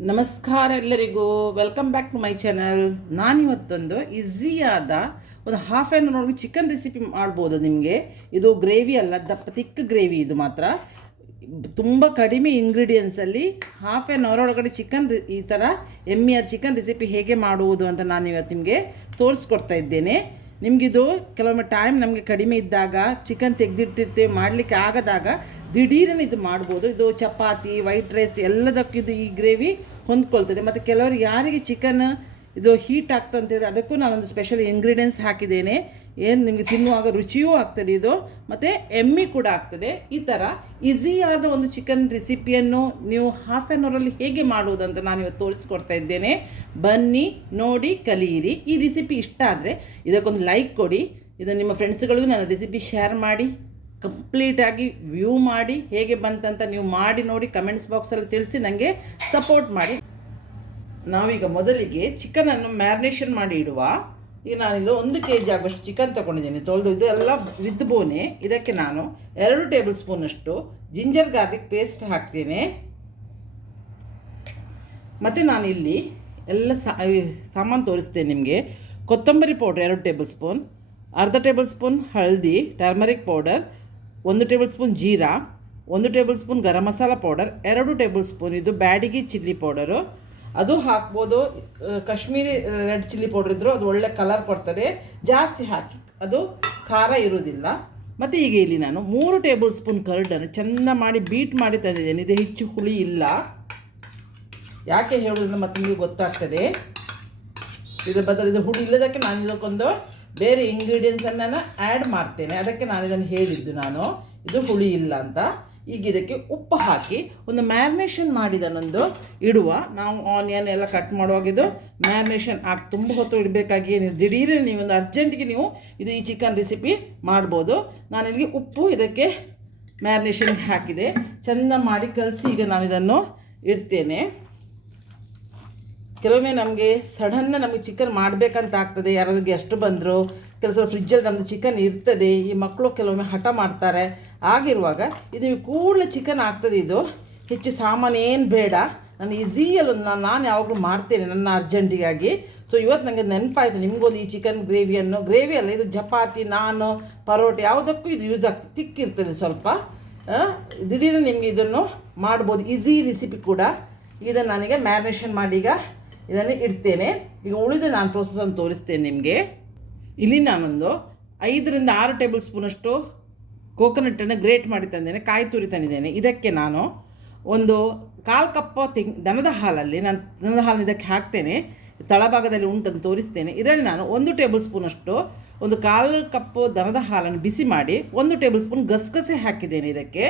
ನಮಸ್ಕಾರ ಎಲ್ಲರಿಗೂ, welcome back to my channel. ನಾನಿವತ್ತೊಂದು ಈಸಿಯಾದ ಒಂದು ಹಾಫ್ ಆ್ಯನ್ ಅವರ್ಗೆ ಚಿಕನ್ ರೆಸಿಪಿ ಮಾಡ್ಬೋದು. ನಿಮಗೆ ಇದು ಗ್ರೇವಿ ಅಲ್ಲ, ತಿಕ್ ಗ್ರೇವಿ. ಇದು ಮಾತ್ರ ತುಂಬ ಕಡಿಮೆ ಇಂಗ್ರೀಡಿಯೆಂಟ್ಸಲ್ಲಿ ಹಾಫ್ ಆ್ಯನ್ ಅವರ್ ಒಳಗಡೆ ಚಿಕನ್ ಈ ಥರ ಎಮ್ಮಿಯಾದ ಚಿಕನ್ ರೆಸಿಪಿ ಹೇಗೆ ಮಾಡುವುದು ಅಂತ ನಾನು ಇವತ್ತು ನಿಮಗೆ ತೋರಿಸ್ಕೊಡ್ತಾ ಇದ್ದೇನೆ. ನಿಮಗಿದು ಕೆಲವೊಮ್ಮೆ ಟೈಮ್ ನಮಗೆ ಕಡಿಮೆ ಇದ್ದಾಗ, ಚಿಕನ್ ತೆಗೆದಿಟ್ಟಿರ್ತೇವೆ, ಮಾಡಲಿಕ್ಕೆ ಆಗದಾಗ ದಿಢೀರನ್ನು ಇದು ಮಾಡ್ಬೋದು. ಇದು ಚಪಾತಿ, ವೈಟ್ ರೈಸ್ ಎಲ್ಲದಕ್ಕೂ ಇದು ಈ ಗ್ರೇವಿ ಹೊಂದ್ಕೊಳ್ತದೆ. ಮತ್ತು ಕೆಲವರು ಯಾರಿಗೆ ಚಿಕನ್ ಇದು ಹೀಟ್ ಆಗ್ತಂತೇಳಿ ಅದಕ್ಕೂ ನಾನೊಂದು ಸ್ಪೆಷಲ್ ಇಂಗ್ರೀಡಿಯೆಂಟ್ಸ್ ಹಾಕಿದ್ದೇನೆ. ಏನು ನಿಮಗೆ ತಿನ್ನುವಾಗ ರುಚಿಯೂ ಆಗ್ತದೆ ಇದು, ಮತ್ತು ಎಮ್ಮಿ ಕೂಡ ಆಗ್ತದೆ. ಈ ಥರ ಈಸಿಯಾದ ಒಂದು ಚಿಕನ್ ರೆಸಿಪಿಯನ್ನು ನೀವು ಹಾಫ್ ಆ್ಯನ್ ಅವರಲ್ಲಿ ಹೇಗೆ ಮಾಡುವುದಂತ ನಾನು ಇವತ್ತು ತೋರಿಸ್ಕೊಡ್ತಾ ಇದ್ದೇನೆ. ಬನ್ನಿ, ನೋಡಿ, ಕಲಿಯಿರಿ. ಈ ರೆಸಿಪಿ ಇಷ್ಟ ಆದರೆ ಇದಕ್ಕೊಂದು ಲೈಕ್ ಕೊಡಿ. ಇದನ್ನು ನಿಮ್ಮ ಫ್ರೆಂಡ್ಸ್ಗಳಿಗೂ ನನ್ನ ರೆಸಿಪಿ ಶೇರ್ ಮಾಡಿ, ಕಂಪ್ಲೀಟಾಗಿ ವ್ಯೂ ಮಾಡಿ, ಹೇಗೆ ಬಂತಂತ ನೀವು ಮಾಡಿ ನೋಡಿ ಕಮೆಂಟ್ಸ್ ಬಾಕ್ಸಲ್ಲಿ ತಿಳಿಸಿ ನನಗೆ ಸಪೋರ್ಟ್ ಮಾಡಿ. ನಾವೀಗ ಮೊದಲಿಗೆ ಚಿಕನನ್ನು ಮ್ಯಾರಿನೇಷನ್ ಮಾಡಿ ಇಡುವ. ಈಗ ನಾನಿಲ್ಲಿ 1 kg ಆಗುವಷ್ಟು ಚಿಕನ್ ತೊಗೊಂಡಿದ್ದೇನೆ, ತೊಳೆದು. ಇದು ಎಲ್ಲ ವಿತ್ ಬೋನೆ. ಇದಕ್ಕೆ ನಾನು 2 ಟೇಬಲ್ ಸ್ಪೂನಷ್ಟು ಜಿಂಜರ್ ಗಾರ್ಲಿಕ್ ಪೇಸ್ಟ್ ಹಾಕ್ತೇನೆ. ಮತ್ತು ನಾನಿಲ್ಲಿ ಎಲ್ಲ ಸಾಮಾನು ತೋರಿಸ್ತೇನೆ ನಿಮಗೆ. ಕೊತ್ತಂಬರಿ ಪೌಡ್ರ್ 2 ಟೇಬಲ್ ಸ್ಪೂನ್, ಅರ್ಧ ಟೇಬಲ್ ಸ್ಪೂನ್ ಹಳದಿ ಟರ್ಮರಿಕ್ ಪೌಡರ್, 1 ಟೇಬಲ್ ಸ್ಪೂನ್ ಜೀರಾ, 1 tablespoon garam masala powder, 2 tablespoon ಇದು ಬ್ಯಾಡಿಗಿ ಚಿಲ್ಲಿ ಪೌಡರು. ಅದು ಹಾಕ್ಬೋದು. ಕಾಶ್ಮೀರಿ ರೆಡ್ ಚಿಲ್ಲಿ ಪೌಡ್ರ್ ಇದ್ದರೂ ಅದು ಒಳ್ಳೆ ಕಲರ್ ಕೊಡ್ತದೆ. ಜಾಸ್ತಿ ಹಾಕಿ, ಅದು ಖಾರ ಇರೋದಿಲ್ಲ. ಮತ್ತು ಈಗ ಇಲ್ಲಿ ನಾನು 3 ಟೇಬಲ್ ಸ್ಪೂನ್ ಕರ್ಡನ್ನು ಚೆಂದ ಮಾಡಿ ಬೀಟ್ ಮಾಡಿ ತಂದಿದ್ದೇನೆ. ಇದು ಹೆಚ್ಚು ಹುಳಿ ಇಲ್ಲ. ಯಾಕೆ ಹೇಳೋದ್ರಿಂದ ಮತ್ತೆ ನಿಮಗೆ ಗೊತ್ತಾಗ್ತದೆ. ಇದರ ಬದಲು ಇದು ಹುಳಿ ಇಲ್ಲದಕ್ಕೆ ನಾನು ಇದಕ್ಕೊಂದು ಬೇರೆ ಇಂಗ್ರೀಡಿಯೆಂಟ್ಸನ್ನು ಆ್ಯಡ್ ಮಾಡ್ತೇನೆ. ಅದಕ್ಕೆ ನಾನು ಇದನ್ನು ಹೇಳಿದ್ದು, ನಾನು ಇದು ಹುಳಿ ಇಲ್ಲ ಅಂತ. ಈಗ ಇದಕ್ಕೆ ಉಪ್ಪು ಹಾಕಿ ಒಂದು ಮ್ಯಾರಿನೇಷನ್ ಮಾಡಿದನೊಂದು ಇಡುವ. ನಾವು ಆನಿಯನ್ ಎಲ್ಲ ಕಟ್ ಮಾಡುವಾಗ ಇದು ಮ್ಯಾರಿನೇಷನ್ ತುಂಬ ಹೊತ್ತು ಇಡಬೇಕಾಗಿ ಏನಿಲ್ಲ. ದಿಢೀರೇ ನೀವೊಂದು ಅರ್ಜೆಂಟಿಗೆ ನೀವು ಇದು ಈ ಚಿಕನ್ ರೆಸಿಪಿ ಮಾಡ್ಬೋದು. ನಾನಿಲ್ಲಿ ಉಪ್ಪು ಇದಕ್ಕೆ ಮ್ಯಾರಿನೇಷನ್ಗೆ ಹಾಕಿದೆ, ಚೆಂದ ಮಾಡಿ ಕಲಸಿ ಈಗ ನಾನು ಇದನ್ನು ಇಡ್ತೇನೆ. ಕೆಲವೊಮ್ಮೆ ನಮಗೆ ಸಡನ್ನ ನಮಗೆ ಚಿಕನ್ ಮಾಡಬೇಕಂತ ಆಗ್ತದೆ. ಯಾರಾದರೂ ಗೆಸ್ಟ್ ಬಂದರು, ಕೆಲಸ ಫ್ರಿಜ್ಜಲ್ಲಿ ನಮ್ಮದು ಚಿಕನ್ ಇರ್ತದೆ. ಈ ಮಕ್ಕಳು ಕೆಲವೊಮ್ಮೆ ಹಠ ಮಾಡ್ತಾರೆ. ಆಗಿರುವಾಗ ಇದು ಕೂಡಲೇ ಚಿಕನ್ ಆಗ್ತದೆ. ಇದು ಹೆಚ್ಚು ಸಾಮಾನೇನು ಬೇಡ. ನಾನು ಈಸಿಯಲ್ಲಿ ನಾನು ಯಾವಾಗಲೂ ಮಾಡ್ತೇನೆ ನನ್ನ ಅರ್ಜೆಂಟಿಗಾಗಿ. ಸೊ ಇವತ್ತು ನನಗೆ ನೆನಪಾಯಿತು ನಿಮಗೊಂದು ಈ ಚಿಕನ್ ಗ್ರೇವಿ ಅಲ್ಲ, ಇದು ಚಪಾತಿ, ನಾನು, ಪರೋಟೆ ಯಾವುದಕ್ಕೂ ಇದು ಯೂಸ್ ಆಗ್ತದೆ. ತಿಕ್ಕಿರ್ತದೆ ಸ್ವಲ್ಪ. ದಿಢೀರ್ನೆ ನಿಮಗೆ ಇದನ್ನು ಮಾಡ್ಬೋದು. ಈಸಿ ರೆಸಿಪಿ ಕೂಡ. ಇದನ್ನು ನಾನೀಗ ಮ್ಯಾರಿನೇಷನ್ ಮಾಡಿ ಈಗ ಇದನ್ನು ಇಡ್ತೇನೆ. ಈಗ ಉಳಿದ ನಾನು ಪ್ರೋಸೆಸನ್ನು ತೋರಿಸ್ತೇನೆ ನಿಮಗೆ. ಇಲ್ಲಿ ನಾನೊಂದು 5 ರಿಂದ 6 ಟೇಬಲ್ ಸ್ಪೂನಷ್ಟು ಕೋಕೋನಟ್ಟನ್ನು ಗ್ರೇಟ್ ಮಾಡಿ ತಂದೇನೆ, ಕಾಯಿ ತುರಿ ತಂದಿದ್ದೇನೆ. ಇದಕ್ಕೆ ನಾನು ಒಂದು 1/4 ಕಪ್ ದನದ ಹಾಲಲ್ಲಿ ನಾನು ದನದ ಹಾಲನ್ನು ಇದಕ್ಕೆ ಹಾಕ್ತೇನೆ. ತಳಭಾಗದಲ್ಲಿ ಉಂಟನ್ನು ತೋರಿಸ್ತೇನೆ. ಇದರಲ್ಲಿ ನಾನು 1 ಟೇಬಲ್ ಸ್ಪೂನಷ್ಟು, ಒಂದು 1/4 ಕಪ್ ದನದ ಹಾಲನ್ನು ಬಿಸಿ ಮಾಡಿ 1 ಟೇಬಲ್ ಸ್ಪೂನ್ ಗಸಗಸೆ ಹಾಕಿದ್ದೇನೆ ಇದಕ್ಕೆ.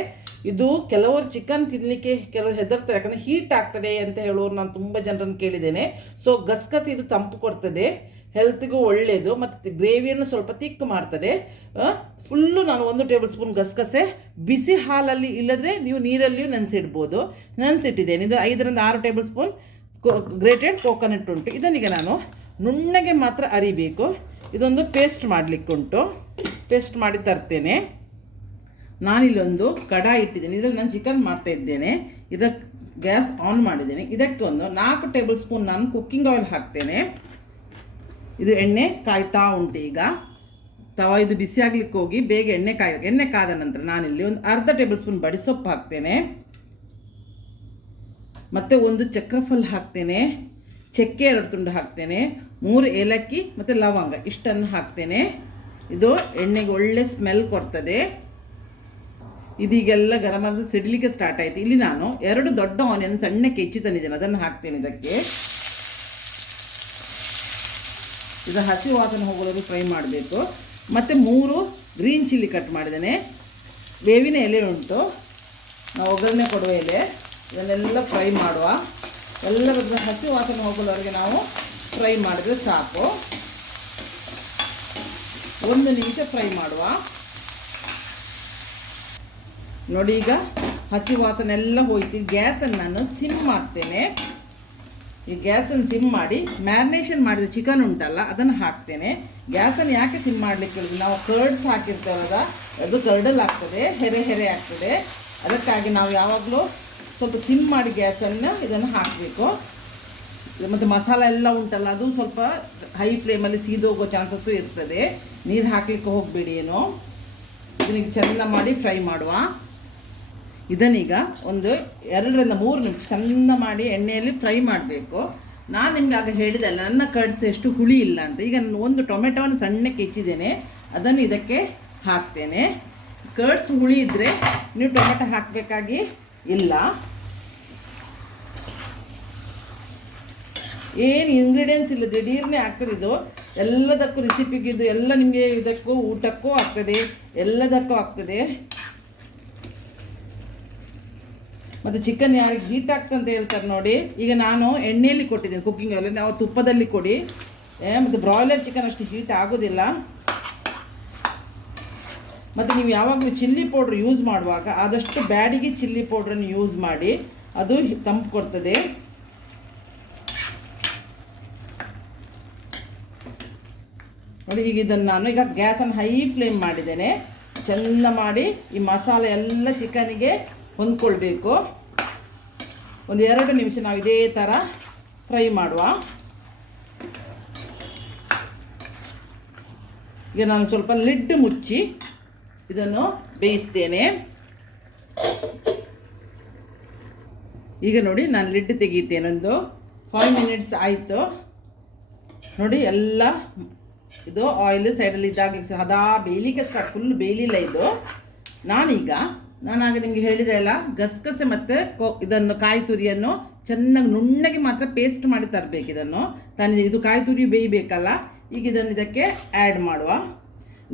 ಇದು ಕೆಲವರು ಚಿಕನ್ ತಿನ್ನಲಿಕ್ಕೆ ಕೆಲವರು ಹೆದರ್ತಾರೆ, ಯಾಕಂದರೆ ಹೀಟ್ ಆಗ್ತದೆ ಅಂತ ಹೇಳೋರು ನಾನು ತುಂಬ ಜನರನ್ನು ಕೇಳಿದ್ದೇನೆ. ಸೊ ಗಸಗಸೆ ಇದು ತಂಪು ಕೊಡ್ತದೆ, ಹೆಲ್ತ್ಗೂ ಒಳ್ಳೆಯದು, ಮತ್ತು ಗ್ರೇವಿಯನ್ನು ಸ್ವಲ್ಪ ತಿಕ್ ಮಾಡ್ತದೆ. ಫುಲ್ಲು ನಾನು 1 ಟೇಬಲ್ ಸ್ಪೂನ್ ಗಸಗಸೆ ಬಿಸಿ ಹಾಲಲ್ಲಿ, ಇಲ್ಲದ್ರೆ ನೀವು ನೀರಲ್ಲಿಯೂ ನೆನೆಸಿಡ್ಬೋದು. ನೆನೆಸಿಟ್ಟಿದ್ದೇನೆ. ಇದು 5 ರಿಂದ 6 ಟೇಬಲ್ ಸ್ಪೂನ್ ಗ್ರೇಟೆಡ್ ಕೋಕೋನಟ್ ಉಂಟು. ಇದನ್ನೀಗ ನಾನು ನುಣ್ಣಗೆ ಮಾತ್ರ ಅರಿಬೇಕು. ಇದೊಂದು ಪೇಸ್ಟ್ ಮಾಡಲಿಕ್ಕುಂಟು, ಪೇಸ್ಟ್ ಮಾಡಿ ತರ್ತೇನೆ. ನಾನಿಲ್ಲೊಂದು ಕಡಾಯಿ ಇಟ್ಟಿದ್ದೇನೆ. ಇದರಲ್ಲಿ ನಾನು ಚಿಕನ್ ಮಾಡ್ತಾ ಇದ್ದೇನೆ. ಇದಕ್ಕೆ ಗ್ಯಾಸ್ ಆನ್ ಮಾಡಿದ್ದೇನೆ. ಇದಕ್ಕೆ ಒಂದು 4 ಟೇಬಲ್ ಸ್ಪೂನ್ ನಾನು ಕುಕ್ಕಿಂಗ್ ಆಯಿಲ್ ಹಾಕ್ತೇನೆ. ಇದು ಎಣ್ಣೆ ಕಾಯ್ತಾ ಉಂಟು. ಈಗ ತವ ಇದು ಬಿಸಿ ಆಗಲಿಕ್ಕೆ ಹೋಗಿ ಬೇಗ ಎಣ್ಣೆ ಕಾದ ನಂತರ ನಾನಿಲ್ಲಿ ಒಂದು ಅರ್ಧ ಟೇಬಲ್ ಸ್ಪೂನ್ ಬಡಿಸೊಪ್ಪು ಹಾಕ್ತೇನೆ. ಮತ್ತು ಒಂದು ಚಕ್ರಫಲ್ ಹಾಕ್ತೇನೆ, ಚಕ್ಕೆ 2 ತುಂಡು ಹಾಕ್ತೇನೆ, 3 ಏಲಕ್ಕಿ ಮತ್ತು ಲವಂಗ ಇಷ್ಟನ್ನು ಹಾಕ್ತೇನೆ. ಇದು ಎಣ್ಣೆಗೆ ಒಳ್ಳೆ ಸ್ಮೆಲ್ ಕೊಡ್ತದೆ. ಇದೀಗೆಲ್ಲ ಗರಂ ಮಸಾಲ ಸಿಡಲಿಕ್ಕೆ ಸ್ಟಾರ್ಟ್ ಆಯಿತು. ಇಲ್ಲಿ ನಾನು 2 ದೊಡ್ಡ ಆನಿಯನ್ ಸಣ್ಣಕ್ಕೆ ಹೆಚ್ಚಿ ತಂದಿದ್ದೇನೆ, ಅದನ್ನು ಹಾಕ್ತೇನೆ ಇದಕ್ಕೆ. ಇದು ಹಸಿ ವಾಸನೆ ಹೋಗೋದು ಫ್ರೈ ಮಾಡಬೇಕು. ಮತ್ತು 3 ಗ್ರೀನ್ ಚಿಲ್ಲಿ ಕಟ್ ಮಾಡಿದ್ದೇನೆ. ಬೇವಿನ ಎಲೆ ಉಂಟು, ನಾವು ಒಗ್ಗರಣೆ ಕೊಡುವ ಎಲೆ. ಇದನ್ನೆಲ್ಲ ಫ್ರೈ ಮಾಡುವ. ಎಲ್ಲರ ಹಸಿ ವಾಸನೆ ಹೋಗೋದವರೆಗೆ ನಾವು ಫ್ರೈ ಮಾಡಿದ್ರೆ ಸಾಕು. 1 ನಿಮಿಷ ಫ್ರೈ ಮಾಡುವ. ನೋಡಿ, ಈಗ ಹಸಿ ವಾಸನೆ ಎಲ್ಲ ಹೋಯ್ತು. ಗ್ಯಾಸನ್ನು ನಾನು ಸಿಮ್ ಮಾಡ್ತೇನೆ. ಈ ಗ್ಯಾಸನ್ನು ಸಿಮ್ ಮಾಡಿ ಮ್ಯಾರಿನೇಷನ್ ಮಾಡಿದ ಚಿಕನ್ ಉಂಟಲ್ಲ ಅದನ್ನು ಹಾಕ್ತೇನೆ. ಗ್ಯಾಸನ್ನು ಯಾಕೆ ಸಿಮ್ ಮಾಡಲಿಕ್ಕೆ ಹೇಳಿದ್ವಿ, ನಾವು ಕರ್ಡ್ಸ್ ಹಾಕಿರ್ತೇವಲ್ಲ, ಅದು ಕರ್ಡಲ್ಲಿ ಆಗ್ತದೆ, ಹೆರೆ ಆಗ್ತದೆ. ಅದಕ್ಕಾಗಿ ನಾವು ಯಾವಾಗಲೂ ಸ್ವಲ್ಪ ಸಿಮ್ ಮಾಡಿ ಗ್ಯಾಸನ್ನು ಇದನ್ನು ಹಾಕಬೇಕು. ಮತ್ತು ಮಸಾಲೆ ಎಲ್ಲ ಉಂಟಲ್ಲ ಅದು ಸ್ವಲ್ಪ ಹೈ ಫ್ಲೇಮಲ್ಲಿ ಸೀದೋಗೋ ಚಾನ್ಸಸ್ಸು ಇರ್ತದೆ. ನೀರು ಹಾಕಲಿಕ್ಕೆ ಹೋಗಬೇಡಿ ಏನು. ಇದನ್ನೀಗ ಚೆಂದ ಮಾಡಿ ಫ್ರೈ ಮಾಡುವ. ಇದನ್ನೀಗ ಒಂದು 2 ರಿಂದ 3 ನಿಮಿಷ ಚೆಂದ ಮಾಡಿ ಎಣ್ಣೆಯಲ್ಲಿ ಫ್ರೈ ಮಾಡಬೇಕು. ನಾನು ನಿಮ್ಗೆ ಆಗ ಹೇಳಿದಲ್ಲ ನನ್ನ ಕಡ್ಸು ಎಷ್ಟು ಹುಳಿ ಇಲ್ಲ ಅಂತ. ಈಗ ನಾನು ಒಂದು ಟೊಮೆಟೊವನ್ನು ಸಣ್ಣಕ್ಕೆ ಹೆಚ್ಚಿದ್ದೇನೆ, ಅದನ್ನು ಇದಕ್ಕೆ ಹಾಕ್ತೇನೆ. ಕಡ್ಸು ಹುಳಿ ಇದ್ದರೆ ನೀವು ಟೊಮೆಟೊ ಹಾಕಬೇಕಾಗಿ ಇಲ್ಲ. ಏನು ಇಂಗ್ರೀಡಿಯೆಂಟ್ಸ್ ಇಲ್ಲ, ದಿಢೀರ್ನೇ ಆಗ್ತದೆ ಇದು. ಎಲ್ಲದಕ್ಕೂ ರೆಸಿಪಿಗಿದ್ದು ಎಲ್ಲ ನಿಮಗೆ ಇದಕ್ಕೂ ಊಟಕ್ಕೂ ಆಗ್ತದೆ, ಎಲ್ಲದಕ್ಕೂ ಆಗ್ತದೆ. ಮತ್ತು ಚಿಕನ್ ಯಾರಿಗೆ ಹೀಟ್ ಆಗ್ತದೆ ಅಂತ ಹೇಳ್ತಾರೆ ನೋಡಿ. ಈಗ ನಾನು ಎಣ್ಣೆಯಲ್ಲಿ ಕೊಟ್ಟಿದ್ದೇನೆ ಕುಕ್ಕಿಂಗ್ ಆಯಿಲ್, ನಾವು ತುಪ್ಪದಲ್ಲಿ ಕೊಡಿ. ಮತ್ತು ಬ್ರಾಯ್ಲರ್ ಚಿಕನ್ ಅಷ್ಟು ಹೀಟ್ ಆಗೋದಿಲ್ಲ. ಮತ್ತು ನೀವು ಯಾವಾಗಲೂ ಚಿಲ್ಲಿ ಪೌಡ್ರ್ ಯೂಸ್ ಮಾಡುವಾಗ ಆದಷ್ಟು ಬ್ಯಾಡಿಗೆ ಚಿಲ್ಲಿ ಪೌಡ್ರನ್ನು ಯೂಸ್ ಮಾಡಿ, ಅದು ತಂಪು ಕೊಡ್ತದೆ. ನೋಡಿ ಈಗ ಇದನ್ನು ನಾನು ಈಗ ಗ್ಯಾಸನ್ನು ಹೈ ಫ್ಲೇಮ್ ಮಾಡಿದ್ದೇನೆ. ಚೆಂದ ಮಾಡಿ ಈ ಮಸಾಲೆ ಎಲ್ಲ ಚಿಕನಿಗೆ ಹೊಂದ್ಕೊಳ್ಬೇಕು. ಒಂದು 2 ನಿಮಿಷ ನಾವು ಇದೇ ಥರ ಫ್ರೈ ಮಾಡುವ. ಈಗ ನಾನು ಸ್ವಲ್ಪ ಲಿಡ್ ಮುಚ್ಚಿ ಇದನ್ನು ಬೇಯಿಸ್ತೇನೆ. ಈಗ ನೋಡಿ ನಾನು ಲಿಡ್ ತೆಗಿತೇನೆ. ಒಂದು 5 ಮಿನಿಟ್ಸ್ ಆಯಿತು ನೋಡಿ. ಎಲ್ಲ ಇದು ಆಯಿಲ್ ಸೈಡಲ್ಲಿ ಇದ್ದಾಗಲಿ ಹದಾ ಬೇಯಲಿಕ್ಕೆ ಸ್ಟಾರ್ಟ್, ಫುಲ್ ಬೇಯಲಿಲ್ಲ ಇದು. ನಾನಾಗ ನಿಮಗೆ ಹೇಳಿದೆ ಅಲ್ಲ, ಗಸಗಸೆ ಮತ್ತು ಇದನ್ನು ಕಾಯಿ ತುರಿಯನ್ನು ಚೆನ್ನಾಗಿ ನುಣ್ಣಗೆ ಮಾತ್ರ ಪೇಸ್ಟ್ ಮಾಡಿ ತರಬೇಕು. ಇದನ್ನು ಇದು ಕಾಯಿ ತುರಿ ಬೇಯಬೇಕಲ್ಲ. ಈಗ ಇದನ್ನು ಇದಕ್ಕೆ ಆ್ಯಡ್ ಮಾಡುವ.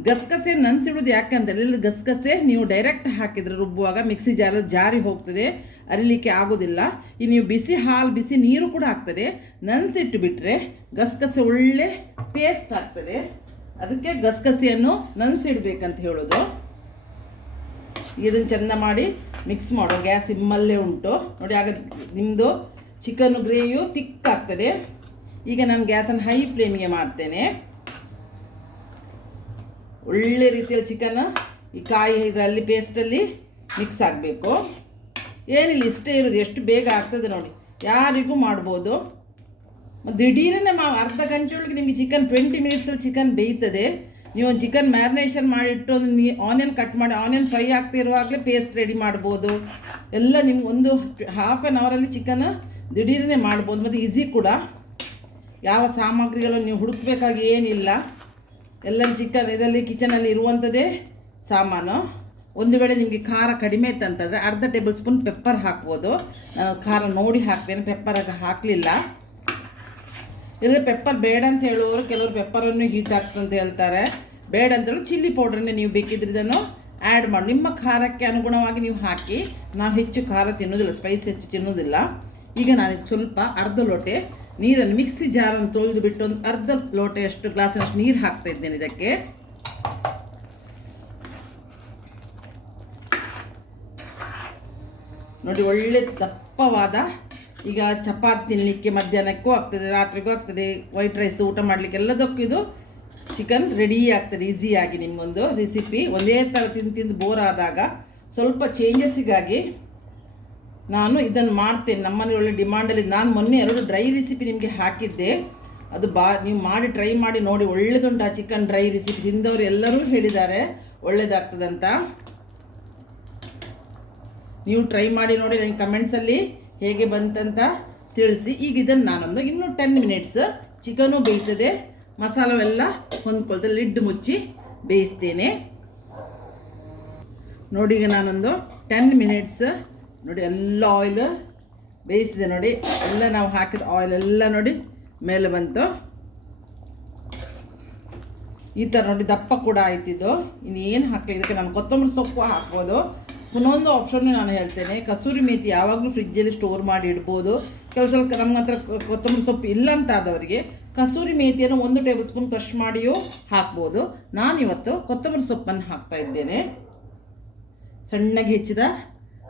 ಗಸಗಸೆ ನೆನೆಸಿಡೋದು ಯಾಕೆ ಅಂತೇಳಿ, ಗಸಗಸೆ ನೀವು ಡೈರೆಕ್ಟ್ ಹಾಕಿದರೆ ರುಬ್ಬುವಾಗ ಮಿಕ್ಸಿ ಜಾರಿ ಹೋಗ್ತದೆ, ಅರಿಲಿಕ್ಕೆ ಆಗೋದಿಲ್ಲ. ಈ ನೀವು ಬಿಸಿ ಹಾಲು ಬಿಸಿ ನೀರು ಕೂಡ ಆಗ್ತದೆ, ನೆನೆಸಿಟ್ಟು ಬಿಟ್ಟರೆ ಗಸಗಸೆ ಒಳ್ಳೆ ಪೇಸ್ಟ್ ಆಗ್ತದೆ. ಅದಕ್ಕೆ ಗಸಗಸೆಯನ್ನು ನೆನೆಸಿಡ್ಬೇಕಂತ ಹೇಳೋದು. ಇದನ್ನು ಚೆಂದ ಮಾಡಿ ಮಿಕ್ಸ್ ಮಾಡೋ. ಗ್ಯಾಸ್ ಸಿಮ್ಮಲ್ಲೇ ಉಂಟು ನೋಡಿ. ಆಗ ನಿಮ್ಮದು ಚಿಕನ್ ಗ್ರೇವಿಯು ತಿಕ್ ಆಗ್ತದೆ. ಈಗ ನಾನು ಗ್ಯಾಸನ್ನು ಹೈ ಫ್ಲೇಮಿಗೆ ಮಾಡ್ತೇನೆ. ಒಳ್ಳೆ ರೀತಿಯಲ್ಲಿ ಚಿಕನ್ ಈ ಕಾಯಿ ಇದರಲ್ಲಿ ಪೇಸ್ಟಲ್ಲಿ ಮಿಕ್ಸ್ ಆಗಬೇಕು. ಏನಿಲ್ಲ, ಇಷ್ಟೇ ಇರೋದು. ಎಷ್ಟು ಬೇಗ ಆಗ್ತದೆ ನೋಡಿ, ಯಾರಿಗೂ ಮಾಡ್ಬೋದು. ದಿಢೀರನ್ನೇ ಅರ್ಧ ಗಂಟೆ ಒಳಗೆ ನಿಮಗೆ ಚಿಕನ್ 20 ಮಿನಿಟ್ಸಲ್ಲಿ ಚಿಕನ್ ಬೇಯ್ತದೆ. ನೀವು ಚಿಕನ್ ಮ್ಯಾರಿನೇಷನ್ ಮಾಡಿಟ್ಟು ಆನಿಯನ್ ಕಟ್ ಮಾಡಿ ಆನಿಯನ್ ಫ್ರೈ ಆಗ್ತಿರುವಾಗಲೇ ಪೇಸ್ಟ್ ರೆಡಿ ಮಾಡ್ಬೋದು. ಎಲ್ಲ ನಿಮ್ಗೆ ಒಂದು ಹಾಫ್ ಆನ್ ಅವರಲ್ಲಿ ಚಿಕನ್ ದಿಢೀರನ್ನೇ ಮಾಡ್ಬೋದು. ಮತ್ತು ಈಸಿ ಕೂಡ. ಯಾವ ಸಾಮಗ್ರಿಗಳನ್ನು ನೀವು ಹುಡುಕಬೇಕಾಗಿ ಏನಿಲ್ಲ, ಎಲ್ಲ ಚಿಕನ್ ಇದರಲ್ಲಿ ಕಿಚನಲ್ಲಿ ಇರುವಂಥದ್ದೇ ಸಾಮಾನು. ಒಂದು ವೇಳೆ ನಿಮಗೆ ಖಾರ ಕಡಿಮೆ ಇತ್ತಂತಂದರೆ ಅರ್ಧ ಟೇಬಲ್ ಸ್ಪೂನ್ ಪೆಪ್ಪರ್ ಹಾಕ್ಬೋದು. ಖಾರ ನೋಡಿ ಹಾಕ್ತೇನೆ, ಪೆಪ್ಪರ್ ಹಾಕಲಿಲ್ಲ. ಇಲ್ಲ ಪೆಪ್ಪರ್ ಬೇಡ ಅಂತ ಹೇಳುವವರು ಕೆಲವರು ಪೆಪ್ಪರನ್ನು ಹೀಟ್ ಆಗ್ತದೆ ಅಂತ ಹೇಳ್ತಾರೆ. ಬೇಡ ಅಂತೇಳಿ ಚಿಲ್ಲಿ ಪೌಡ್ರನ್ನೇ ನೀವು ಬೇಕಿದ್ರೆ ಇದನ್ನು ಆ್ಯಡ್ ಮಾಡಿ ನಿಮ್ಮ ಖಾರಕ್ಕೆ ಅನುಗುಣವಾಗಿ ನೀವು ಹಾಕಿ. ನಾವು ಹೆಚ್ಚು ಖಾರ ತಿನ್ನೋದಿಲ್ಲ, ಸ್ಪೈಸ್ ಹೆಚ್ಚು ತಿನ್ನೋದಿಲ್ಲ. ಈಗ ನಾನು ಸ್ವಲ್ಪ ಅರ್ಧ ಲೋಟೆ ನೀರನ್ನು ಮಿಕ್ಸಿ ಜಾರನ್ನು ತೊಳೆದು ಬಿಟ್ಟು ಒಂದು ಅರ್ಧ ಲೋಟೆಯಷ್ಟು ಗ್ಲಾಸಿನಷ್ಟು ನೀರು ಹಾಕ್ತಾ ಇದ್ದೇನೆ ಇದಕ್ಕೆ. ನೋಡಿ ಒಳ್ಳೆ ದಪ್ಪವಾದ, ಈಗ ಚಪಾತಿ ತಿನ್ನಲಿಕ್ಕೆ ಮಧ್ಯಾಹ್ನಕ್ಕೂ ಆಗ್ತದೆ, ರಾತ್ರಿಗೂ ಆಗ್ತದೆ, ವೈಟ್ ರೈಸ್ ಊಟ ಮಾಡಲಿಕ್ಕೆ ಎಲ್ಲದಕ್ಕೂ ಇದು ಚಿಕನ್ ರೆಡಿ ಆಗ್ತದೆ ಈಸಿಯಾಗಿ. ನಿಮಗೊಂದು ರೆಸಿಪಿ ಒಂದೇ ಥರ ತಿಂದು ಬೋರ್ ಆದಾಗ ಸ್ವಲ್ಪ ಚೇಂಜಸ್ಸಿಗಾಗಿ ನಾನು ಇದನ್ನು ಮಾಡ್ತೇನೆ. ನಮ್ಮನೆ ಒಳ್ಳೆ ಡಿಮಾಂಡಲ್ಲಿ. ನಾನು ಮೊನ್ನೆ 2 ಡ್ರೈ ರೆಸಿಪಿ ನಿಮಗೆ ಹಾಕಿದ್ದೆ, ಅದು ನೀವು ಮಾಡಿ ಟ್ರೈ ಮಾಡಿ ನೋಡಿ, ಒಳ್ಳೆದುಂಟು ಆ ಚಿಕನ್ ಡ್ರೈ ರೆಸಿಪಿ. ತಿಂದವರು ಎಲ್ಲರೂ ಹೇಳಿದ್ದಾರೆ ಒಳ್ಳೆಯದಾಗ್ತದಂತ. ನೀವು ಟ್ರೈ ಮಾಡಿ ನೋಡಿ, ನನಗೆ ಕಮೆಂಟ್ಸಲ್ಲಿ ಹೇಗೆ ಬಂತಂತ ತಿಳಿಸಿ. ಈಗ ಇದನ್ನು ನಾನೊಂದು ಇನ್ನೂ 10 ಮಿನಿಟ್ಸ್ ಚಿಕನು ಬೇಯ್ತದೆ, ಮಸಾಲವೆಲ್ಲ ಹೊಂದ್ಕೊಳ್ತದೆ, ಲಿಡ್ ಮುಚ್ಚಿ ಬೇಯಿಸ್ತೇನೆ. ನೋಡಿ ಈಗ ನಾನೊಂದು 10 ಮಿನಿಟ್ಸ್ ನೋಡಿ ಎಲ್ಲ ಆಯಿಲ್ ಬೇಯಿಸಿದೆ ನೋಡಿ. ಎಲ್ಲ ನಾವು ಹಾಕಿದ ಆಯಿಲ್ ಎಲ್ಲ ನೋಡಿ ಮೇಲೆ ಬಂತು. ಈ ಥರ ನೋಡಿ ದಪ್ಪ ಕೂಡ ಆಯ್ತಿದ್ದು. ಇನ್ನೇನು ಹಾಕಲಿ ಇದಕ್ಕೆ, ನಾನು ಕೊತ್ತಂಬರಿ ಸೊಪ್ಪು ಹಾಕ್ಬೋದು. ಇನ್ನೊಂದು ಆಪ್ಷನ್ನು ನಾನು ಹೇಳ್ತೇನೆ, ಕಸೂರಿ ಮೇಥಿ ಯಾವಾಗಲೂ ಫ್ರಿಜ್ಜಲ್ಲಿ ಸ್ಟೋರ್ ಮಾಡಿ ಇಡ್ಬೋದು. ಕೆಲವು ಸ್ವಲ್ಪ ನಮ್ಮ ಹತ್ರ ಕೊತ್ತಂಬರಿ ಸೊಪ್ಪು ಇಲ್ಲ ಅಂತ ಆದವರಿಗೆ ಕಸೂರಿ ಮೇಥಿಯನ್ನು 1 ಟೇಬಲ್ ಸ್ಪೂನ್ ಕ್ರಷ್ ಮಾಡಿಯೂ ಹಾಕ್ಬೋದು. ನಾನಿವತ್ತು ಕೊತ್ತಂಬರಿ ಸೊಪ್ಪನ್ನು ಹಾಕ್ತಾ ಇದ್ದೇನೆ. ಸಣ್ಣಗೆ ಹೆಚ್ಚಿದ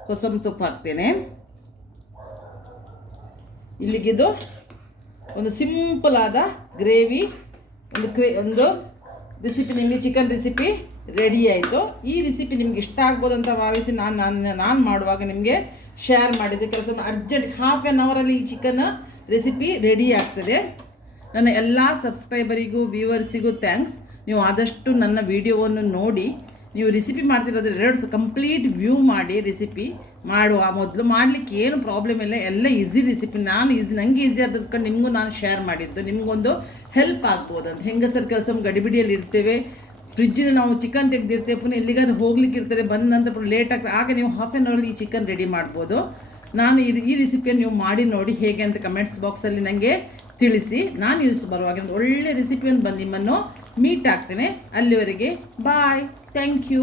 ಕೊತ್ತಂಬರಿ ಸೊಪ್ಪು ಹಾಕ್ತೇನೆ. ಇಲ್ಲಿಗಿದು ಒಂದು ಸಿಂಪಲ್ ಆದ ಗ್ರೇವಿ, ಒಂದು ರೆಸಿಪಿ ನಿಮಗೆ ಚಿಕನ್ ರೆಸಿಪಿ ರೆಡಿ ಆಯಿತು. ಈ ರೆಸಿಪಿ ನಿಮ್ಗೆ ಇಷ್ಟ ಆಗ್ಬೋದು ಅಂತ ಭಾವಿಸಿ ನಾನು ಮಾಡುವಾಗ ನಿಮಗೆ ಶೇರ್ ಮಾಡಿದ್ದೆ. ಕೆಲಸ ಅರ್ಜೆಂಟ್ ಹಾಫ್ ಆನ್ ಅವರಲ್ಲಿ ಈ ಚಿಕನ್ ರೆಸಿಪಿ ರೆಡಿ ಆಗ್ತದೆ. ನನ್ನ ಎಲ್ಲ ಸಬ್ಸ್ಕ್ರೈಬರಿಗೂ ವ್ಯೂವರ್ಸಿಗೂ ಥ್ಯಾಂಕ್ಸ್. ನೀವು ಆದಷ್ಟು ನನ್ನ ವಿಡಿಯೋವನ್ನು ನೋಡಿ ನೀವು ರೆಸಿಪಿ ಮಾಡ್ತಿರೋದ್ರೆ 2 ಕಂಪ್ಲೀಟ್ ವ್ಯೂ ಮಾಡಿ ರೆಸಿಪಿ ಮಾಡುವ ಮೊದಲು. ಮಾಡಲಿಕ್ಕೆ ಏನು ಪ್ರಾಬ್ಲಮ್ ಇಲ್ಲ, ಎಲ್ಲ ಈಸಿ ರೆಸಿಪಿ. ನನಗೆ ಈಸಿ ಆದದ್ಕೊಂಡು ನಿಮಗೂ ನಾನು ಶೇರ್ ಮಾಡಿದ್ದು, ನಿಮಗೊಂದು ಹೆಲ್ಪ್ ಆಗ್ಬೋದು ಅಂತ. ಹೆಂಗಸರ ಕೆಲಸ ಗಡಿಬಿಡಿಯಲ್ಲಿ ಇರ್ತೇವೆ, ಫ್ರಿಜ್ಜಿನ ನಾವು ಚಿಕನ್ ತೆಗೆದಿರ್ತೇವೆ, ಪುನಃ ಎಲ್ಲಿಗಾದ್ರೂ ಹೋಗ್ಲಿಕ್ಕೆ ಇರ್ತದೆ, ಬಂದ ನಂತರ ಲೇಟ್ ಆಗ್ತದೆ. ಆಗ ನೀವು ಹಾಫ್ ಆನ್ ಅವರಲ್ಲಿ ಈ ಚಿಕನ್ ರೆಡಿ ಮಾಡ್ಬೋದು. ನಾನು ಈ ರೆಸಿಪಿಯನ್ನು ನೀವು ಮಾಡಿ ನೋಡಿ ಹೇಗೆ ಅಂತ ಕಮೆಂಟ್ಸ್ ಬಾಕ್ಸಲ್ಲಿ ನನಗೆ ತಿಳಿಸಿ. ನಾನು ಬರುವಾಗ ಒಂದು ಒಳ್ಳೆ ರೆಸಿಪಿಯನ್ನು ಬಂದು ನಿಮ್ಮನ್ನು ಮೀಟ್ ಆಗ್ತೇನೆ. ಅಲ್ಲಿವರೆಗೆ ಬಾಯ್, ಥ್ಯಾಂಕ್ ಯು.